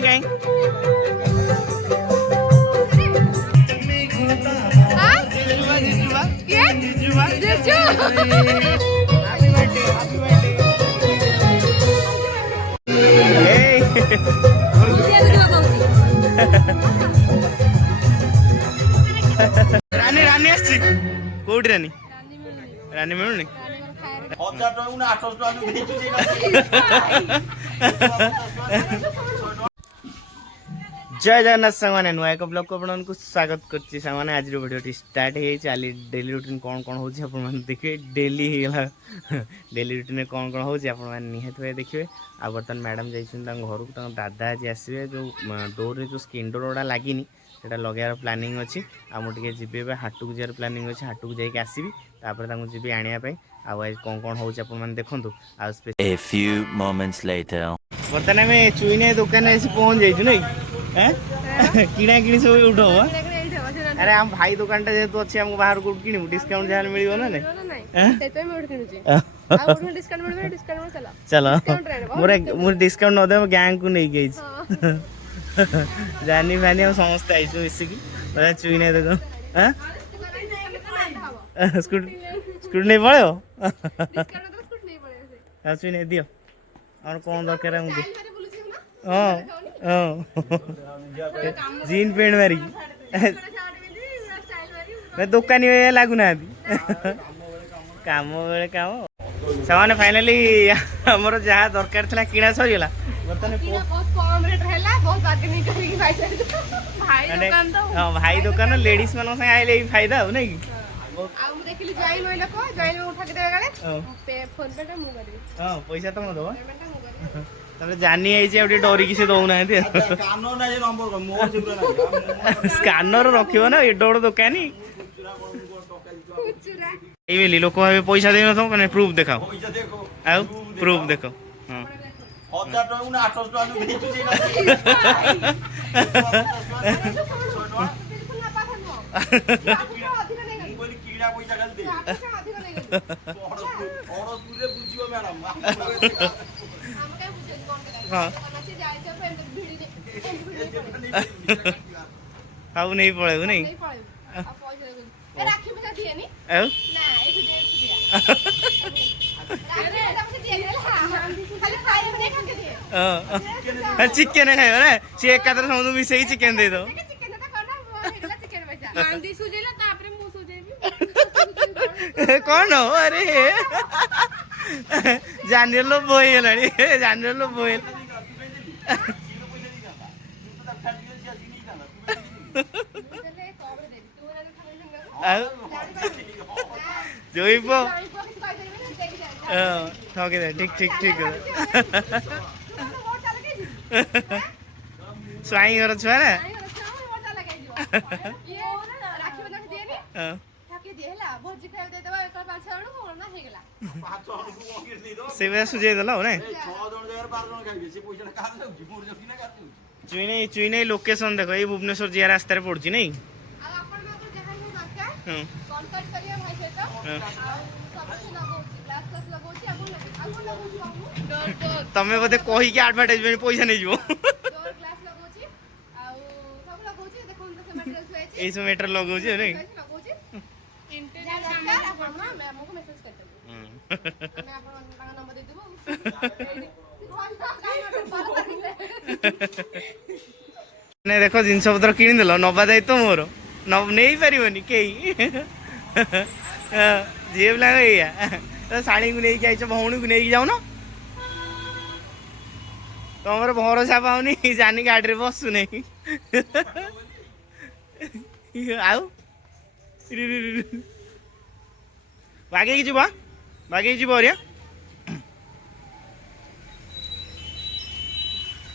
कहीं रानी रानी आसी कोठी रानी रानी मिलुनी जय जगन्नाथ सामान नुआ एक ब्लॉग को आपको स्वागत करछि सामान आज वीडियो स्टार्ट हो चली डेली रूटीन कौन कौन हो देखिए डेली डेली रूटीन कौन कौन हो निहत भाई देखिए आ बर्तमान मैडम जाइए घर को दादा आज आसवे जो डोर रे जो स्क्रीन डोर गुड़ा लगी सेटा लगार प्लानिंग अच्छी मुझे जी हाट को जार प्लानिंग अच्छी हाट को जाकि आसबि जी आने आज कौन कौन हो देखु बर्तमान आम चुईना दुकान पहुँच जाइए नहीं किणा कि सब उठो अरे हम भाई दुकान जेहतु अच्छे हमको बाहर को किणु डिस्काउंट जहाँ मिल ना चलो मोर डिस्काउंट न दे गैंग को नहीं गई जानी फानी हम समस्त आई मिसिकी चुईना दुकान स्कूटी नहीं पड़ो चुईना दियो और कौन दरकार हाँ जीन पेंट मारी दुकानी लगुना काम बेले काम सामान फाइनाली आमर जहाँ दरकार था किणा सरीगला भाई दुकान लेडीज मान आइले फायदा हो नहीं पैसा तुम दब जानी आई डरी किसी दौना स्कानर रख ना एड बड़ दुकानी लोक भाई पैसा दे न मैंने प्रूफ देखाओ आउ प्रूफ देख हाँ नहीं पड़े नहीं चिकेन खाइब ना सी एकादर समझ मिसे चिकेन दे दो कौन हो अरे जानी लोभ हो जानी लोभ हो जोइब ठके दे ठीक ठीक ठीक स्वाई घर छुआ ना से सुझे देला हो ना चुईने चुईने लोकेशन देखो ये भुवनेश्वर जी रास्तार पड़ुछि नहीं तमें बोधे कहीकि आडभर्टाइजमेंट पैसा नहीं जीवो ये सब मैटर लगाउछि नहीं नहीं देखो जिनस पत्र किदेल नवा दायित्व मोर नहीं पारनि कई झी पिला शाणी को लेकिन आईच भौणी को लेकिन जाऊन तुम भरोसा पाऊनी जानी गाड़ी बसु नहीं आउ बागे जीव बागे जीव अरिया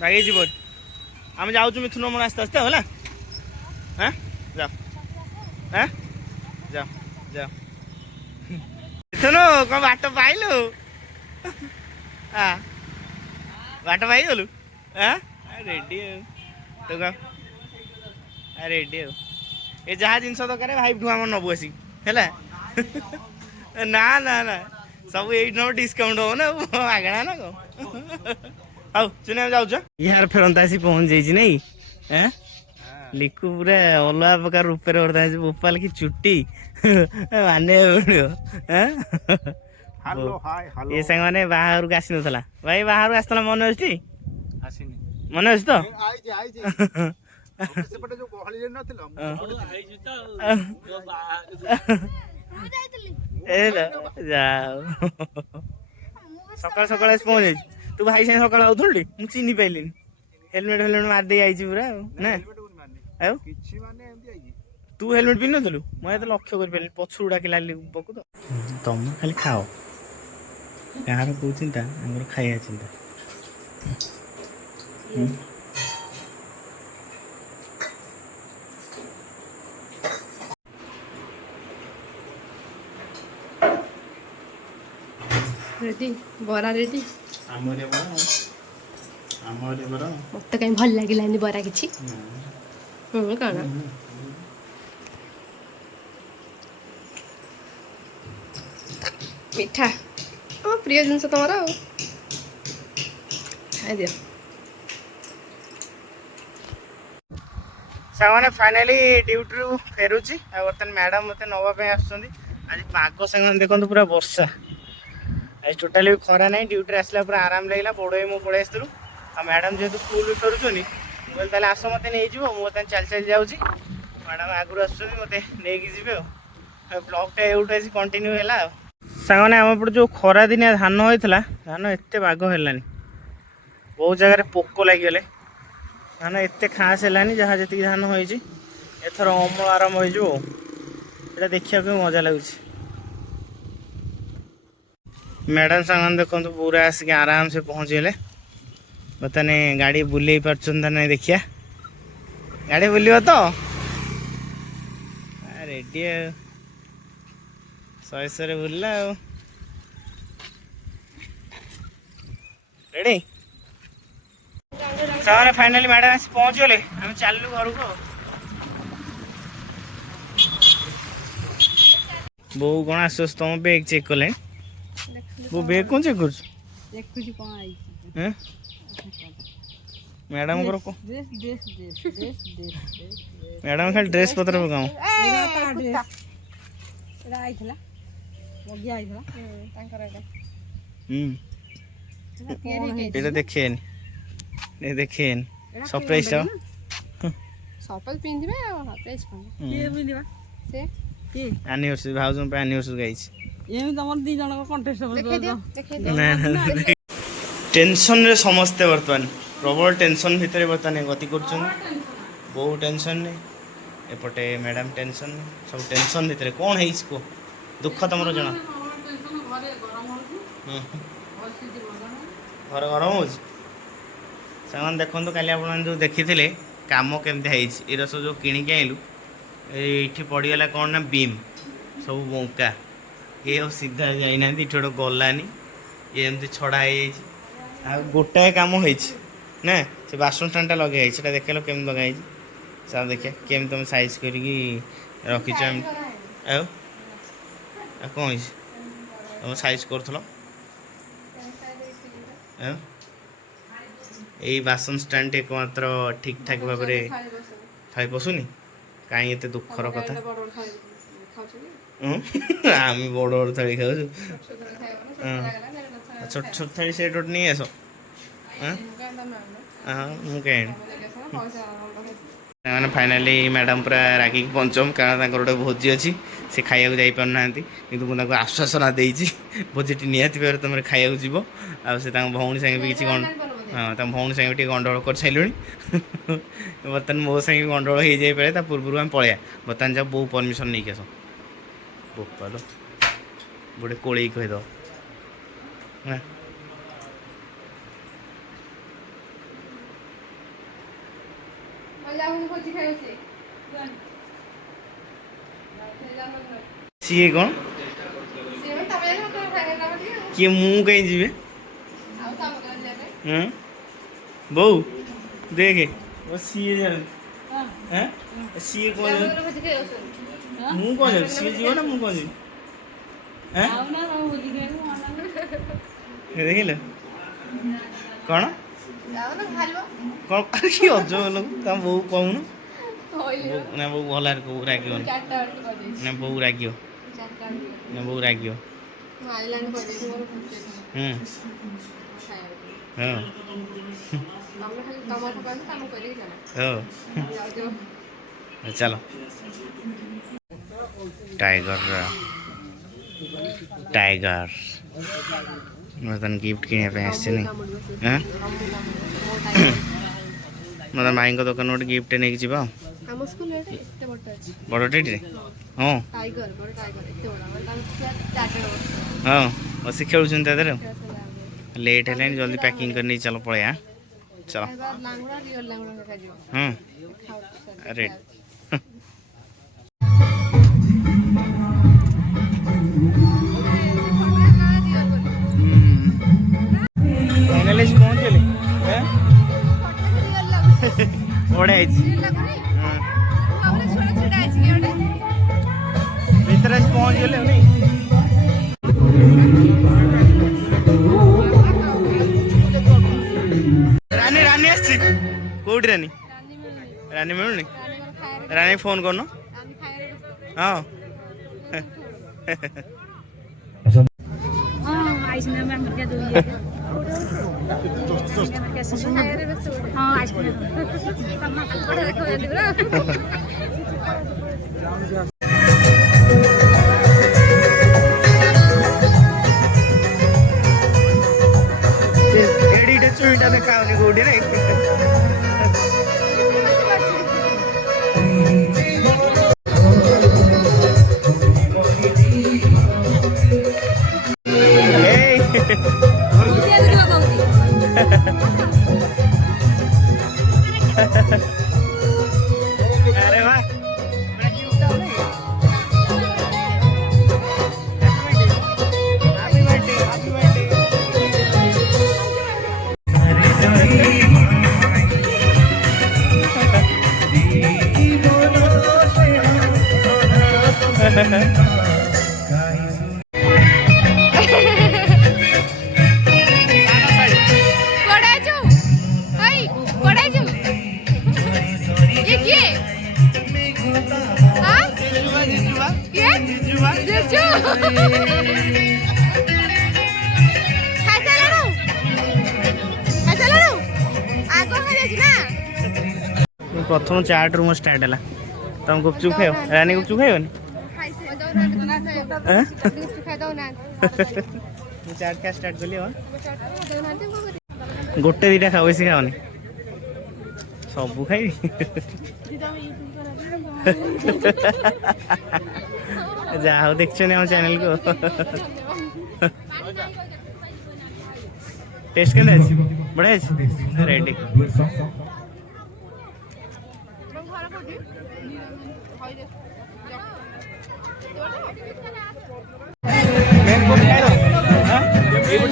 बागे जीव आम जाऊँ मिथुन मन आस्ते आस्ते है हाँ जाओ हाँ जाओ जाओ मिथुन कौन बाट पाइलु हाँ बाट पाई गलु हाँ रेडी तो कह रेडी ये जहाँ जिन दरकार भाई आम नबू आसिक है ना ना ना सब ये डिस्काउंट हो ना मागणा ना कौन ଆଉ ଚିନି ଯାଉଛ ଇହାର ଫେରନ୍ତା ଆସି ପହଞ୍ଚି ଯାଇଛି ନାଇଁ ଏଁ ଲିକୁ ପୁରା ଅଲଗା ପ୍ରକାର ରୂପରେ ବର୍ତ୍ତମାନ ବୋପାଲ କି ଚୁଟି ମାନିବାକୁ ପଡିବ ଏ ସାଙ୍ଗମାନେ ବାହାଘରକୁ ଆସିନଥିଲା ଭାଇ ବାହାଘରକୁ ଆସିଥିଲା ମନେ ଅଛି ମନେ ଅଛି ତ ଯାଉ ସକାଳୁ ସକାଳୁ ଆସି ପହଞ୍ଚି ଯାଇଛି ତୁ ଭାଇ ସାଙ୍ଗେ ସକାଳୁ ଆଉଥିଲୁ ମୁଁ ଚିହ୍ନି ପାଇଲିନି ହେଲମେଟ ମାରିଦେଇ ଆଇଛି ପୁରା ଆଉ ନା ଆଉ ତୁ ହେଲମେଟ ପିନ୍ଧୁଥିଲୁ ମୁଁ ଏତେ ଲକ୍ଷ୍ୟ କରିପାରିଲିନି ପଛରୁ ଡାକିଲା ପକୁ ତ ତମେ ଖାଲି ଖାଅ କାହାର କୋଉ ଚିନ୍ତା ଆମର ଖାଇବା ଚିନ୍ତା रेडी बरा रेडी ଆମରେ ବରା मत कहीं भल लगिलानी बरा किछि कण मिठा प्रिय जिनस तुम खाई दियो सामने फाइनाली ड्यूटी रू फेरुची बर्तमान मैडम मत नापी आज पाग सामान देखो पूरा वर्षा आज टोटाली भी खरा ना ड्यूटी आसला पूरा आराम लगे बड़ मु पलि आसलु आ मैडम जेहतु स्कूल भी फेरुनी मुझे आस मत नहीं मुझे चल चल जाऊँगी मैडम आगु आस मत नहीं जी ब्लॉगटा यूट्यूब आज कंटिन्यू है सामने आम पटे जो खरा दिनिया धान होता धान एत बाग है बहुत जगह पोक लगिगले धान एत खास है जहाँ जी धान होती एथर अमल आरंभ हो देखा मजा लगुच मैडम सामान देखो पूरा आसिक आराम से पहुँचीगले बर्तमान गाड़ी बुले पार्चन नहीं देखिया गाड़ी बुलियो तो रेडी शहे शहे बुलला रेडी सामने फाइनाली मैडम आस पहुँचीगले आम चलू घर को बो कौन आस तुम बैग चेक कले वो बैग कौन चेक कर मैडम को मैडम खाली ड्रेस पत्र पकाऊ देखे देखे सरप्राइज एनिवर्सरी भाउज एनिवर्सरी गाइस टेंशन रे समस्ते बर्तमान प्रबल टेंशन भितर बर्तमान गति कर बहु टेंशन ने एपटे मैडम टेंशन सब टेंशन भितर कौन है इसको दुख तुम जना घर गरम हो सामान देखो काली आप जो देखी थे कम केमती ये सब जो किणिक आइलु ये पड़गला कौन ना बीम सब बंका ये सीधा जाइना गोटे गलानी ये एमती छड़ा हो गोटाए कम हो ना से बासन स्टाण्डा लगे देख लो केम लगाई सब देखिए केम तुम साइज कर रखी कौन तुम साइज कर बासन स्टाण्ड एकमात्र ठीक ठाक भाव थाई पशुनी कहीं ये दुखर कथा आम बड़ बड़ थाली खाऊ छोट छोट थाली से नहीं आस मुझे फाइनाली मैडम पूरा रागिक पंचम कारण गोटे भोजी अच्छी से खाया जापारना कि मुझे आश्वासना देती भोजीटी निहाती भाव तुम खाया जीव आसे भौणी सागे भी किसी हाँ तुम भौणी सागे भी गंडगोल कर सारे बर्तमान मो सागे गंडगोल हो जाए पूर्व आम पलैया बर्तमान जाओ बो परमिशन नहीं आस बोपाल गोटे कोड़े कहीद सी कौन किए मु कहीं जी बो देखे सी सी कौन मु कौन सी जीव ना मु कौन देख कौन କ'ଣ କି ଅଜବ ଲୋକ ତମ ବୋଉ କହୁନୁ ନା ବୋଉ ଭଲ ରାଗିବନି ନା ବୋଉ ରାଗିବ ନା ବୋଉ ରାଗିବ ହଁ ଚାଲ टाइगर मतलब गिफ्ट किने पे आसे नहीं हां मतलब माई को दुकान गोटे गिफ्ट नहीं जीवा हम स्कूल रे एते बड़ अछि बड़ टेटी हां टाइगर बड़ टाइगर एते बड़ हम स्टार्टेड हां बसी खेलुछन तादर लेट है जल्दी पैकिंग करनी चलो पळे हां चलो लांगुड़ा रियल लांगुड़ा का जो हां रेड फाइनली पहुंच गए हैं ओडे हां भीतर पहुंच गए नहीं रानी रानी आसी कोडी रानी रानी मिलुनी रानी फोन करनो हां आइसक्रीम में हमके दो ये हां आइसक्रीम बड़ा देखो जल्दी बड़ा एडिट चुईटा देखावनी कोडी रे अरे वाह प्रथम चाट रूम स्टार्ट है तुम गुपचुप खाओ रानी गुपचुप खाओ चाट क्या स्टार्ट कर गोटे दीटा खाओ बेसी खाओनी सबू खाई जाओ देखो हम चैनल को टेस्ट के बढ़िया रेडी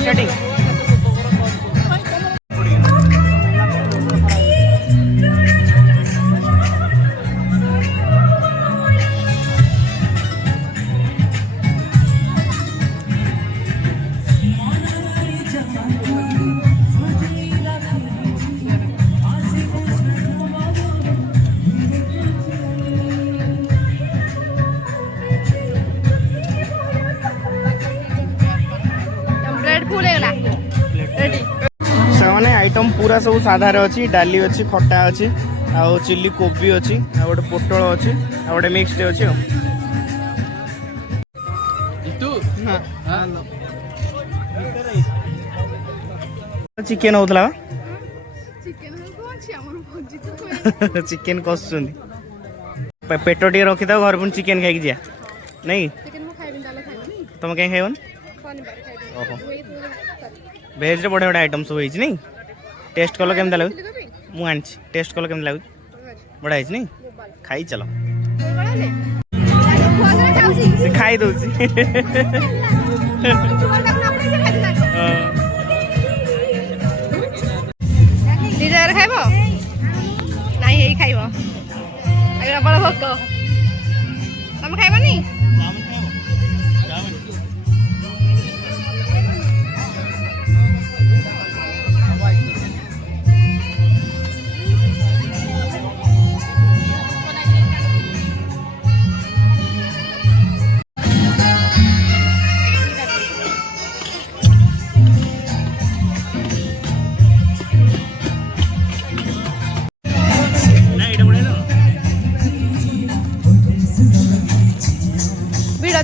स्टार्टिंग आइटम पूरा सब साधार अच्छी डाली अच्छी खटा अच्छी आउ चिल्ली कोबी अच्छी आ गोटे पोटल अच्छी आ गोटे मिक्सड अच्छी चिकेन होता चिकेन कषुं पेट टे रखी था घर पुणी चिकेन खाई जा नहीं तुम कहीं खाइबन ओहो भेज रे बढ़िया बढ़िया आइटम सब होई नहीं टेस्ट कल केमता लगे मुझे टेस्ट कल केमता लगे बढ़िया नहीं खाई चलो खाई दौ खाइब ना यही खाइब बड़ भोक तुम खाइबनी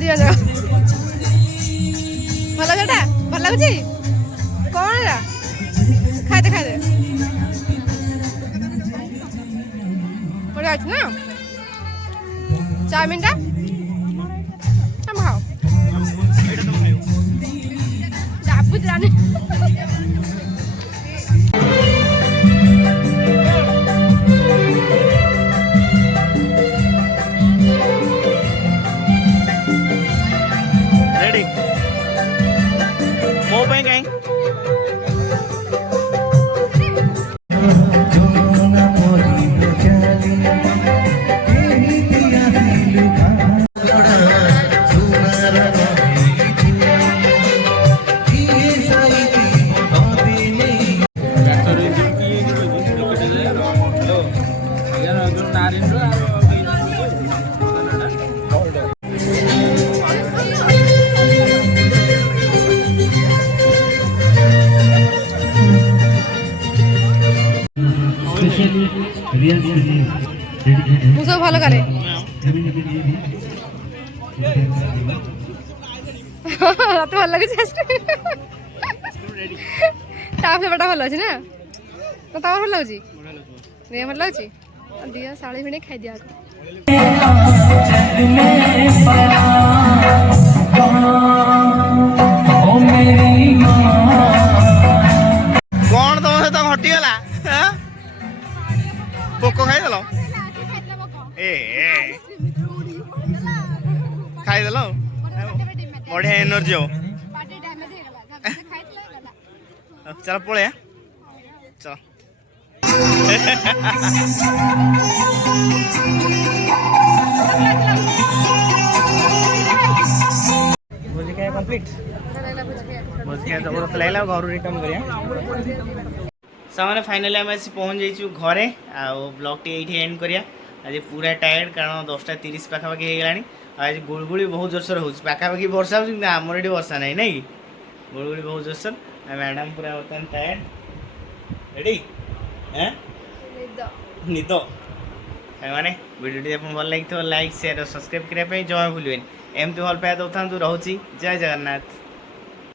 ଦିଅ ଯାକ ଭଲ ସେଟା ଭଲ ଲାଗୁଛି କଣ ଏଟା ଖାଇଦେ ବଢିଆ ଅଛି ନା ଚାଉମିନଟା ଆମେ ଖାଉ ଡାବୁଛି ରାନି रेडी मो पे कहीं ମୁଁ ସବୁ ଭଲ କରେ ତତେ ଭଲ ଲାଗୁଛି ତା ଫ୍ଲେଭରଟା ଭଲ ଅଛି ନା ତମର ଭଲ ଲାଗୁଛି ଦେହ ଭଲ ଲାଗୁଛି ଦିଅ ଶାଳି ଭିଣେଇ ଖାଇଦିଅ ଆଗ कौन तुम सहित घटीगला पोक खाईदेल ए खाईदेल बढ़िया एनर्जी हो चल पड़े चल भोज खाया कंप्लीट भोज खाया जबरदस्त लगला घर रिटर्न करिया सामने फाइनली आम आसी पहुँच जाइछु घरे आ ब्लॉग टी एठी एंड करिया आज पूरा टायर्ड कारण 10:30 पाखापाखि हो गलानी आज गुड़गुड़ी बहुत जोरसोर हो पाखापाखि वर्षा हो आमर ये वर्षा नहीं नहीं गुड़गुड़ी बहुत जोरसोर मैडम पूरा बर्तमान टायर्ड रेडी हैं निद मैंने वीडियो आप भल लगी लाइक शेयर और सब्सक्राइब करने जमा भूलें एमती भल पाया दौथा रोची जय जगन्नाथ।